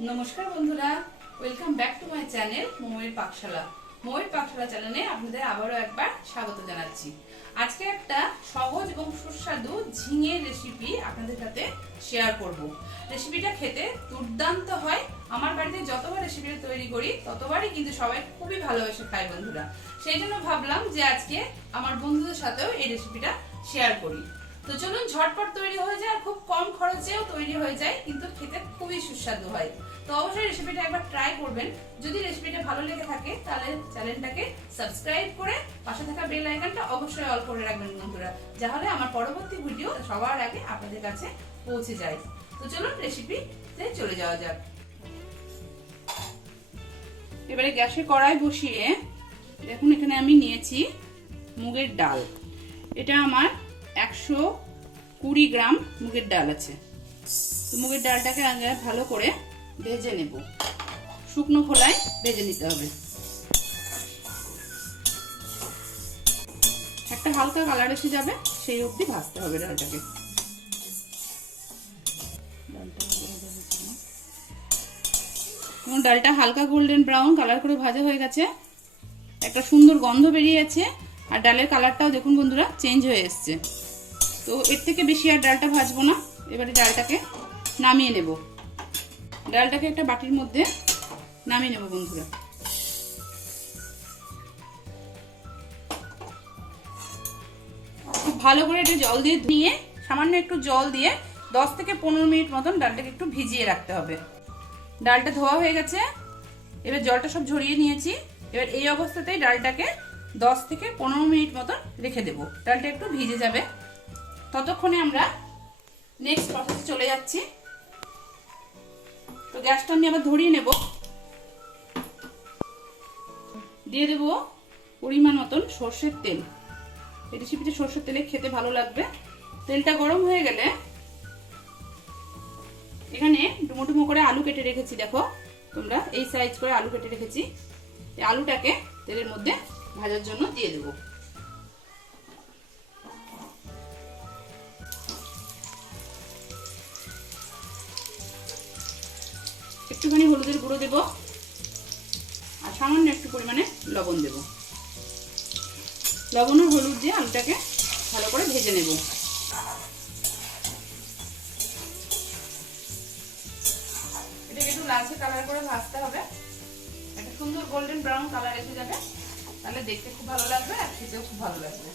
নমস্কার বন্ধুরা, welcome back to my channel ময়ের পাকশালা। ময়ের পাকশালা চ্যানেলে আপনাদের আবারও একবার স্বাগত জানাচ্ছি। আজকে একটা সহজ এবং সুস্বাদু ঝিঙে রেসিপি আপনাদের সাথে শেয়ার করব। রেসিপিটা খেতে দুর্দান্ত হয়। আমার বাড়িতে যতবার রেসিপিটা তৈরি করি ততবারই কিন্তু সবাই খুবই ভালোবেসে খায় বন্ধুরা। সেই জন্য ভাবলাম যে আজকে আমার বন্ধুদের সাথেও এই রেসিপিটা শেয়ার করি। তো চলুন ঝটপট তৈরি হয়ে যায়, খুব কম খরচেও তৈরি হয়ে যায়, কিন্তু খেতে খুবই সুস্বাদু হয়। তো অবশ্যই রেসিপিটা একবার ট্রাই করবেন। যদি রেসিপিটা ভালো লেগে থাকে তাহলে চ্যানেলটাকে সাবস্ক্রাইব করে পাশে থাকা বেল আইকনটা অবশ্যই অল করে রাখবেন বন্ধুরা, যাহলে আমার পরবর্তী ভিডিও সবার আগে আপনাদের কাছে পৌঁছে যায়। তো চলুন রেসিপিতে চলে যাওয়া যাক। এবারে গ্যাসে কড়াই বসিয়ে দেখুন এখানে আমি নিয়েছি মুগের ডাল। এটা আমার 120 গ্রাম মুগের ডাল আছে। তো মুগের ডালটাকে আগে ভালো করে ভেজে নেব, শুকনো খোলায় ভেজে নিতে হবে। একটা হালকা কালার এসে যাবে সেই অবধি ভাজতে হবে ডালটাকে। ডালটা হালকা গোল্ডেন ব্রাউন কালার করে ভাজা হয়ে গেছে, একটা সুন্দর গন্ধ বেরিয়ে আছে, আর ডালের কালারটাও দেখুন বন্ধুরা চেঞ্জ হয়ে এসছে। তো এর থেকে বেশি আর ডালটা ভাজবো না। এবারে ডালটাকে নামিয়ে নেব। ডালটাকে একটা বাটির মধ্যে নামিয়ে নেব বন্ধুরা। খুব ভালো করে একটু জল দিয়ে নিয়ে, সামান্য একটু জল দিয়ে 10 থেকে 15 মিনিট মতন ডালটাকে একটু ভিজিয়ে রাখতে হবে। ডালটা ধোয়া হয়ে গেছে, এবার জলটা সব ঝরিয়ে নিয়েছি। এবার এই অবস্থাতেই ডালটাকে 10 থেকে 15 মিনিট মতন রেখে দেব। ডালটা একটু ভিজে যাবে, ততক্ষণে আমরা নেক্সট প্রসেসে চলে যাচ্ছি। তো গ্যাসটা আমি আবার ধরিয়ে নেব, দিয়ে দেব পরিমাণ মতন সর্ষের তেল। এই রেসিপিতে সর্ষের তেলে খেতে ভালো লাগবে। তেলটা গরম হয়ে গেলে এখানে ডুমো ডুমো করে আলু কেটে রেখেছি, দেখো তোমরা এই সাইজ করে আলু কেটে রেখেছি। এই আলুটাকে তেলের মধ্যে ভাজার জন্য দিয়ে দেব। একটুখানি হলুদের গুঁড়ো দেব আর সামান্য একটু পরিমাণে লবণ দেব। লবণ ও হলুদ দিয়ে আলুটাকে ভালো করে ভেজে নেব। এটাকে একটু লালচে কালার করে ভাজতে হবে, একটা সুন্দর গোল্ডেন ব্রাউন কালার এসে যাবে, তাহলে দেখতে খুব ভালো লাগবে আর খেতেও খুব ভালো লাগবে।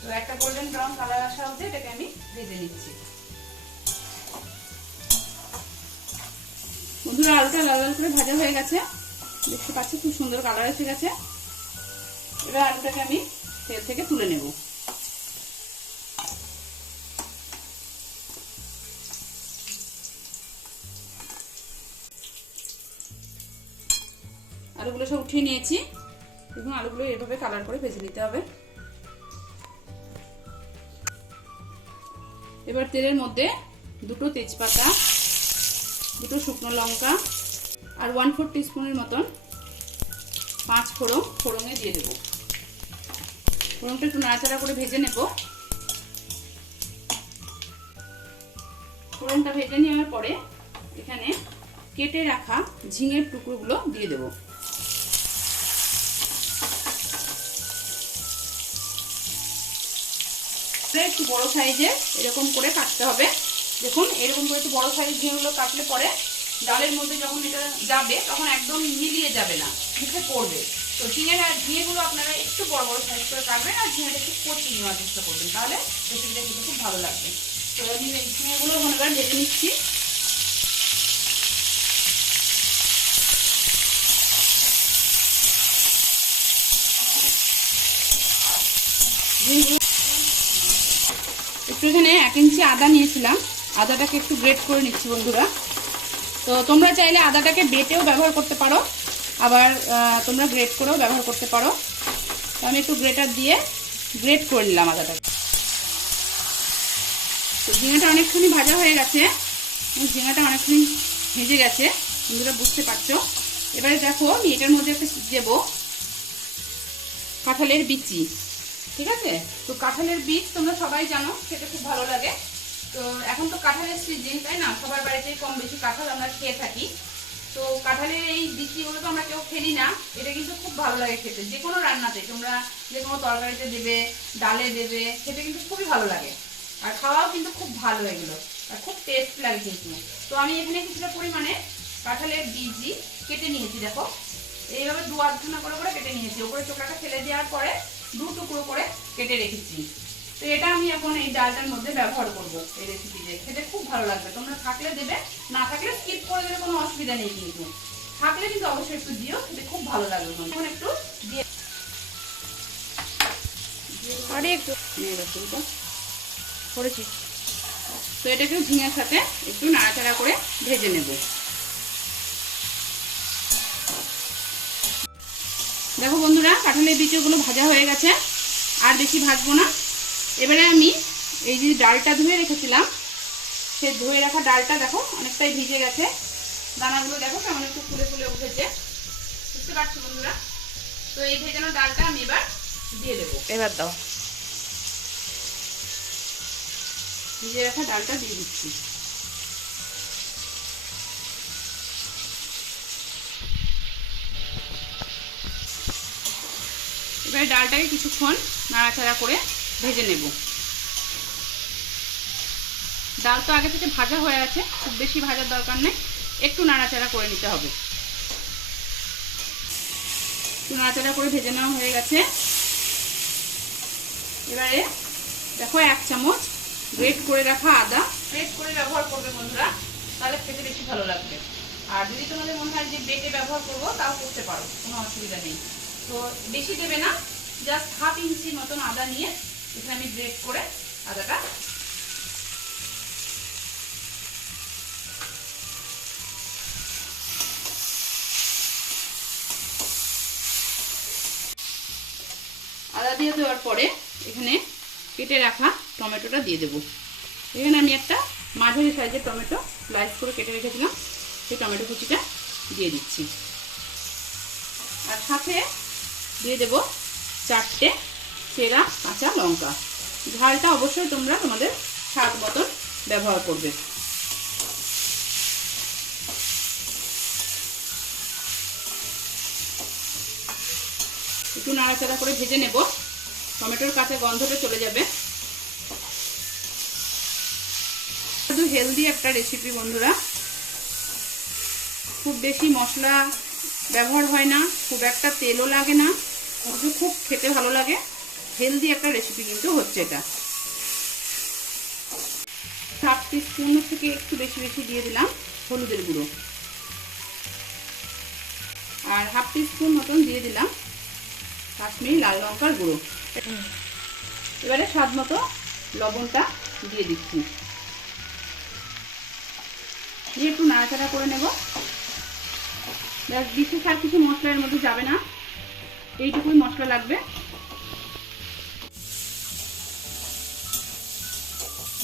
তো একটা গোল্ডেন ব্রাউন কালার আসা অবধি এটাকে আমি ভেজে নিচ্ছি। বন্ধুরা আলুটা লাল লাল করে ভাজা হয়ে গেছে, দেখতে পাচ্ছি খুব সুন্দর কালার এসে গেছে। এবার আলুটাকে আমি তেল থেকে তুলে নেব। আলুগুলো সব উঠিয়ে নিয়েছি। দেখুন আলুগুলো এভাবে কালার করে ভেজে নিতে হবে। এবার তেলের মধ্যে 2টো তেজপাতা, 2টো শুকনো লঙ্কা আর 1/4 টিস্পুনের মতন 5 ফোড়ন ফোড়নে দিয়ে দেবো। ফোড়নটা একটু নাড়াচাড়া করে ভেজে নেব। ফোড়নটা ভেজে নেওয়ার পরে এখানে কেটে রাখা ঝিঙের টুকরোগুলো দিয়ে দেব। একটু বড় সাইজের এরকম করে কাটতে হবে। দেখুন এরকম করে একটু বড় সাইজ ঝিঙেগুলো কাটলে পরে ডালের মধ্যে যখন এটা যাবে তখন একদম মিলিয়ে যাবে না, মুখে পড়বে। তো ঝিঙেগুলো আপনারা একটু বড় বড় সাইজ করে কাটবেন আর ঝিঙেটা একটু কচি নেওয়ার চেষ্টা করবেন, তাহলে রেসিপিটা কিন্তু খুব ভালো লাগবে। তো আমি ঝিঙেগুলো ঘনবার ভেজে নিচ্ছি। একটু এখানে 1 ইঞ্চি আদা নিয়েছিলাম, আদাটাকে একটু গ্রেট করে নিচ্ছি বন্ধুরা। তো তোমরা চাইলে আদাটাকে বেটেও ব্যবহার করতে পারো, আবার তোমরা গ্রেট করেও ব্যবহার করতে পারো। তো আমি একটু গ্রেটার দিয়ে গ্রেট করে নিলাম আদাটাকে। তো ঝিঙেটা অনেকখানি ভাজা হয়ে গেছে, ঝিঙাটা অনেকখানি ভেজে গেছে বন্ধুরা, বুঝতে পারছো। এবারে দেখো আমি এটার মধ্যে একটা দেবো কাঁঠালের বিচি। ঠিক আছে, তো কাঁঠালের বীজ তোমরা সবাই জানো খেতে খুব ভালো লাগে। তো এখন তো কাঁঠালের সিজন, তাই না? সবার বাড়িতেই কম বেশি কাঁঠাল আমরা খেয়ে থাকি। তো কাঁঠালের এই বিচিগুলো তো আমরা কেউ ফেলি না, এটা কিন্তু খুব ভালো লাগে খেতে। যে কোনো রান্নাতে তোমরা যে কোনো তরকারিতে দেবে, ডালে দেবে, খেতে কিন্তু খুবই ভালো লাগে। আর খাওয়াও কিন্তু খুব ভালো এগুলো, আর খুব টেস্ট লাগে কিন্তু। তো আমি এখানে কিছুটা পরিমাণে কাঁঠালের বীজই কেটে নিয়েছি। দেখো এইভাবে দু আধখানা করে করে কেটে নিয়েছি। ওপরে চোখলাটা ফেলে দেওয়ার পরে 2 টুকরো করে কেটে রেখেছি। তো এটা আমি এখন এই ডালটার মধ্যে ব্যবহার করব এই রেসিপিতে। খেতে খুব ভালো লাগবে। তোমরা থাকলে দেবে, না থাকলে স্কিপ করে দেবে, কোনো অসুবিধা নেই। কিন্তু থাকলে কিন্তু অবশ্যই একটু দিও, খেতে খুব ভালো লাগবে। এখন একটু দিয়ে আরে একটু করেছি। তো এটাকে ঝিঙের সাথে একটু নাড়াচাড়া করে ভেজে নেব। দেখো বন্ধুরা, কাঁঠালের বীজগুলো ভাজা হয়ে গেছে, আর বেশি ভাজবো না। এবারে আমি এই যে ডালটা ধুয়ে রেখেছিলাম, সেই ধুয়ে রাখা ডালটা দেখো অনেকটাই ভিজে গেছে। দানাগুলো দেখো কেমন একটু ফুলে ফুলে উঠেছে, বুঝতে পারছো বন্ধুরা? তো এই ভেজানো ডালটা আমি এবার দিয়ে দেবো। এবার দাও। ভিজে রাখা ডালটা দিয়ে দিচ্ছি। এবারে ডালটাকে কিছুক্ষণ নাড়াচাড়া করে ভেজে নেব। ডাল তো আগে থেকে ভাজা হয়ে আছে, খুব বেশি ভাজার দরকার নেই, একটু নাড়াচাড়া করে নিতে হবে। একটু নাড়াচাড়া করে ভেজে নেওয়া হয়ে গেছে। এবারে দেখো 1 চামচ গ্রেট করে রাখা আদা, গ্রেট করে ব্যবহার করবে বন্ধুরা, তাহলে খেতে বেশি ভালো লাগবে। আর যদি তোমাদের মনে হয় যে বেটে ব্যবহার করবো, তাও করতে পারো, কোনো অসুবিধা নেই। তো বেশি দেবে না, জাস্ট 1/2 ইঞ্চি মতন আদা নিয়ে এখানে আমি গ্রেট করে আদাটা দিয়ে দেওয়ার পরে এখানে কেটে রাখা টমেটোটা দিয়ে দেবো। এখানে আমি একটা মাঝারি সাইজের টমেটো স্লাইস করে কেটে রেখেছিলাম, সেই টমেটো কুচিটা দিয়ে দিচ্ছি। আর সাথে দিয়ে দেব 4টে চেরা কাঁচা লঙ্কা। ঝালটা অবশ্যই তোমরা তোমাদের স্বাদ মতন ব্যবহার করবে। একটু নাড়াচাড়া করে ভেজে নেব, টমেটোর কাঁচা গন্ধটা চলে যাবে। শুধু হেলদি একটা রেসিপি বন্ধুরা, খুব বেশি মশলা ব্যবহার হয় না, খুব একটা তেলও লাগে না, কিন্তু খুব খেতে ভালো লাগে। হেলদি একটা রেসিপি কিন্তু হচ্ছে এটা। 1/2 টিস্পুন থেকে একটু বেশি বেশি দিয়ে দিলাম হলুদের গুঁড়ো, আর 1/2 টিস্পুন মতন দিয়ে দিলাম কাশ্মীরি লাল লঙ্কার গুঁড়ো। এবারে স্বাদ মতো লবণটা দিয়ে দিচ্ছি, দিয়ে একটু নাড়াচাড়া করে নেব। বিশেষ আর কিছু মশলা এর মধ্যে যাবে না, এইটুকুই মশলা লাগবে।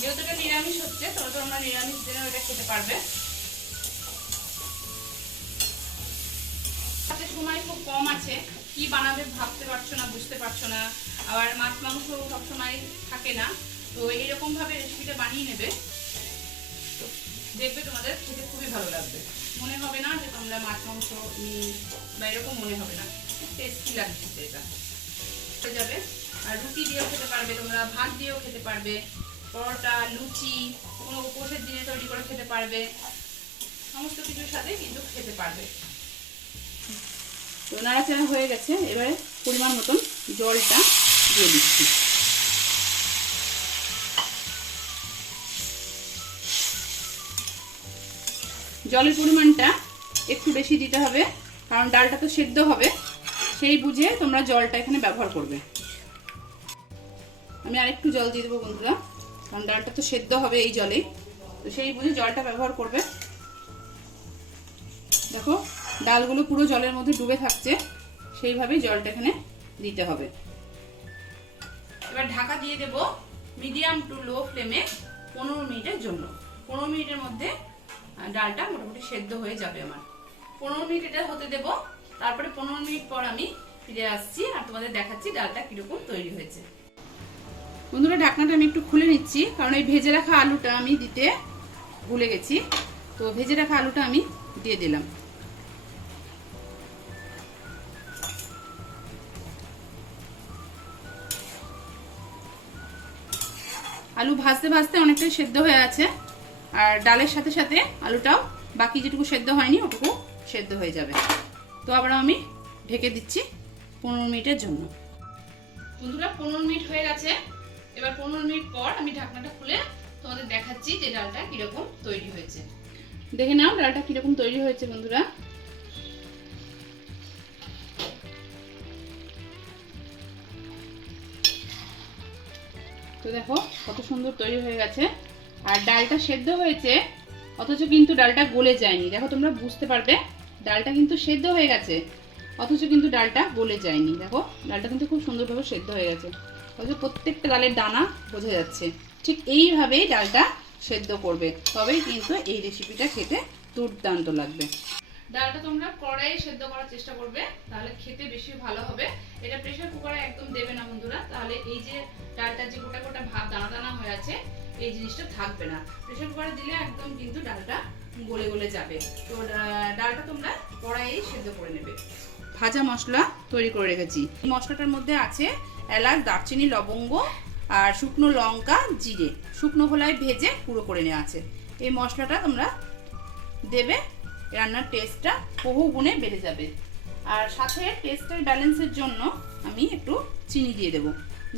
যেহেতু এটা নিরামিষ হচ্ছে, তবে তোমরা নিরামিষ দিনেও এটা খেতে পারবে। হাতে সময় খুব কম আছে, কি বানাবে ভাবতে পারছো না, বুঝতে পারছো না, আবার মাছ মাংস সবসময় থাকে না, তো এইরকম ভাবে রেসিপিটা বানিয়ে নেবে, তো দেখবে তোমাদের খেতে খুবই ভালো লাগবে। মনে হবে না যে তোমরা মাছ মাংস বা এরকম মনে হবে না, খুব টেস্টি লাগছে এটা হয়ে যাবে। আর রুটি দিয়েও খেতে পারবে তোমরা, ভাত দিয়েও খেতে পারবে, পরোটা, লুচি, কোনো উপোসের দিনে তৈরি করে খেতে পারবে, সমস্ত কিছুর সাথে কিন্তু খেতে পারবে। তো নাড়াচাড়া হয়ে গেছে, এবারে পরিমাণ মতন জলটা দিয়ে দিচ্ছি। জলের পরিমাণটা একটু বেশি দিতে হবে, কারণ ডালটা তো সেদ্ধ হবে, সেই বুঝে তোমরা জলটা এখানে ব্যবহার করবে। আমি আরেকটু জল দিয়ে দেবো বন্ধুরা, কারণ ডালটা তো সেদ্ধ হবে এই জলেই, তো সেই বুঝে জলটা ব্যবহার করবে। দেখো ডালগুলো পুরো জলের মধ্যে ডুবে থাকছে, সেইভাবেই জলটা এখানে দিতে হবে। এবার ঢাকা দিয়ে দেব মিডিয়াম টু লো ফ্লেমে 15 মিনিটের জন্য। 15 মিনিটের মধ্যে ডালটা মোটামুটি সেদ্ধ হয়ে যাবে আমার। 15 মিনিট এটা হতে দেব, তারপরে 15 মিনিট পর আমি ফিরে আসছি আর তোমাদের দেখাচ্ছি ডালটা কিরকম তৈরি হয়েছে। বন্ধুরা ঢাকনাটা আমি একটু খুলে নিচ্ছি, কারণ এই ভেজে রাখা আলুটা আমি দিতে ভুলে গেছি। তো ভেজে রাখা আলুটা আমি দিয়ে দিলাম। আলু ভাজতে ভাজতে অনেকটাই সেদ্ধ হয়ে আছে, আর ডালের সাথে সাথে আলুটাও বাকি যেটুকু সেদ্ধ হয়নি ওটুকু সেদ্ধ হয়ে যাবে। তো আবার আমি ঢেকে দিচ্ছি 15 মিনিটের জন্য। বন্ধুরা 15 মিনিট হয়ে গেছে। এবার 15 মিনিট পর আমি ঢাকনাটা খুলে তোমাদের দেখাচ্ছি যে ডালটা কিরকম তৈরি হয়েছে। দেখে নাও ডালটা কিরকম তৈরি হয়েছে বন্ধুরা। তো দেখো কত সুন্দর তৈরি হয়ে গেছে, আর ডালটা সেদ্ধ হয়েছে অথচ কিন্তু ডালটা গলে যায়নি। দেখো তোমরা বুঝতে পারবে ডালটা কিন্তু সেদ্ধ হয়ে গেছে অথচ কিন্তু ডালটা গলে যায়নি। দেখো ডালটা কিন্তু খুব সুন্দরভাবে সেদ্ধ হয়ে গেছে, অথচ প্রত্যেকটা ডালের দানা বোঝা যাচ্ছে। ঠিক এইভাবেই ডালটা সেদ্ধ করবে, তবেই কিন্তু এই রেসিপিটা খেতে দুর্দান্ত লাগবে। ডালটা তোমরা কড়াইয়ে সেদ্ধ করার চেষ্টা করবে, তাহলে খেতে বেশি ভালো হবে। এটা প্রেসার কুকারে একদম দেবে না বন্ধুরা, তাহলে এই যে ডালটা যে গোটা গোটা ভাব দানা দানা হয়ে আছে এই জিনিসটা থাকবে না। প্রেসার কুকারে দিলে একদম কিন্তু ডালটা গলে গলে যাবে। তো ডালটা তোমরা কড়াইয়ে সেদ্ধ করে নেবে। ভাজা মশলা তৈরি করে রেখেছি। এই মশলাটার মধ্যে আছে এলাচ, দারচিনি, লবঙ্গ আর শুকনো লঙ্কা, জিরে শুকনো খোলায় ভেজে গুঁড়ো করে নেওয়া আছে। এই মশলাটা তোমরা দেবে, রান্নার টেস্টটা বহু গুণে বেড়ে যাবে। আর সাথে টেস্টের ব্যালেন্সের জন্য আমি একটু চিনি দিয়ে দেবো।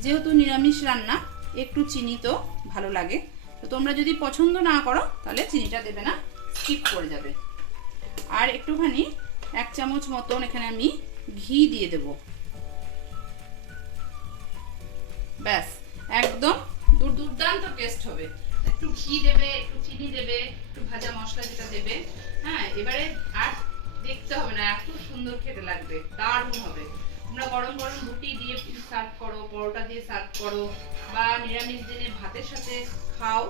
যেহেতু নিরামিষ রান্না একটু চিনি তো ভালো লাগে। তো তোমরা যদি পছন্দ না করো তাহলে চিনিটা দেবে না, স্কিপ করে যাবে। আর একটুখানি 1 চামচ মতন এখানে আমি ঘি দিয়ে দেব। ব্যাস একদম দুর্দান্ত টেস্ট হবে। একটু ঘি দেবে, একটু চিনি দেবে, একটু ভাজা মশলা যেটা দেবে। হ্যাঁ, এবারে আর দেখতে হবে না, এত সুন্দর খেতে লাগবে, দারুণ হবে। তোমরা গরম গরম রুটি দিয়ে সার্ভ করো, পরোটা দিয়ে সার্ভ করো, বা নিরামিষ দিনে ভাতের সাথে খাও,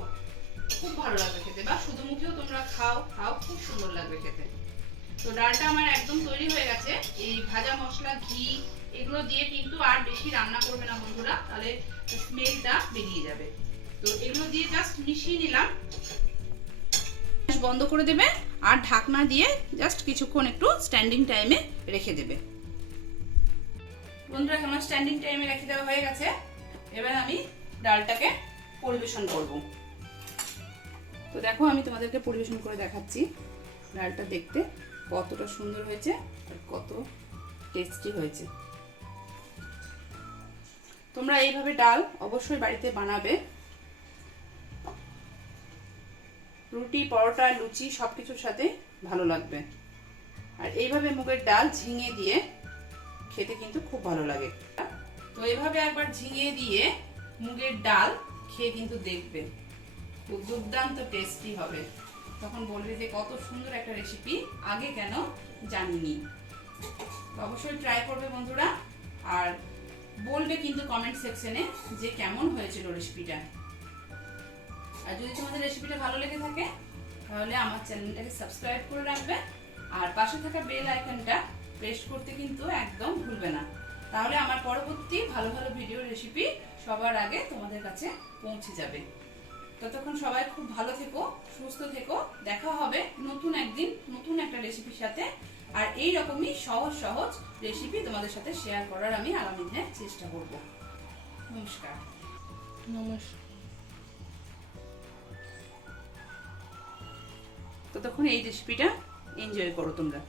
খুব ভালো লাগবে খেতে। বা শুধু মুখেও তোমরা খাও, খুব সুন্দর লাগবে খেতে। তো ডালটা আমার একদম তৈরি হয়ে গেছে। এই ভাজা মশলা, ঘি এগুলো দিয়ে কিন্তু আর বেশি রান্না করবে না বন্ধুরা, তাহলে স্মেলটা বেরিয়ে যাবে। তো এগুলো দিয়ে জাস্ট মিশিয়ে নিলাম, বন্ধ করে দেবে আর ঢাকনা দিয়ে জাস্ট কিছুক্ষণ একটু স্ট্যান্ডিং টাইমে রেখে দেবে। বন্ধুরা আমার স্ট্যান্ডিং টাইমে রেখে দেওয়া হয়ে গেছে। এবার আমি ডালটাকে পরিবেশন করব। তো দেখো আমি তোমাদেরকে পরিবেশন করে দেখাচ্ছি ডালটা দেখতে কতটা সুন্দর হয়েছে আর কত টেস্টি হয়েছে। তোমরা এইভাবে ডাল অবশ্যই বাড়িতে বানাবে। রুটি, পরোটা, লুচি সবকিছুর সাথে ভালো লাগবে। আর এইভাবে মুগের ডাল ঝিঙে দিয়ে খেতে কিন্তু খুব ভালো লাগে। তো এইভাবে একবার ঝিঙে দিয়ে মুগের ডাল খেয়ে কিন্তু দেখবে, খুব দুর্দান্ত টেস্টি হবে। তখন বলবে যে কত সুন্দর একটা রেসিপি, আগে কেন জানিনি। অবশ্যই ট্রাই করবে বন্ধুরা, আর বলবে কিন্তু কমেন্ট সেকশনে যে কেমন হয়েছিল রেসিপিটা। আর যদি তোমাদের রেসিপিটা ভালো লেগে থাকে তাহলে আমার চ্যানেলটাকে সাবস্ক্রাইব করে রাখবে, আর পাশে থাকা বেল আইকনটা প্রেস করতে কিন্তু একদম ভুলবে না। তাহলে আমার পরবর্তী ভালো ভালো ভিডিও রেসিপি সবার আগে তোমাদের কাছে পৌঁছে যাবে। ততক্ষণ সবাই খুব ভালো থেকো, সুস্থ থেকো। দেখা হবে নতুন একদিন নতুন একটা রেসিপির সাথে। আর এই রকমই সহজ সহজ রেসিপি তোমাদের সাথে শেয়ার করার আমি আগামী দিনে চেষ্টা করব। নমস্কার। ততক্ষণ এই রেসিপিটা এনজয় করো তোমরা।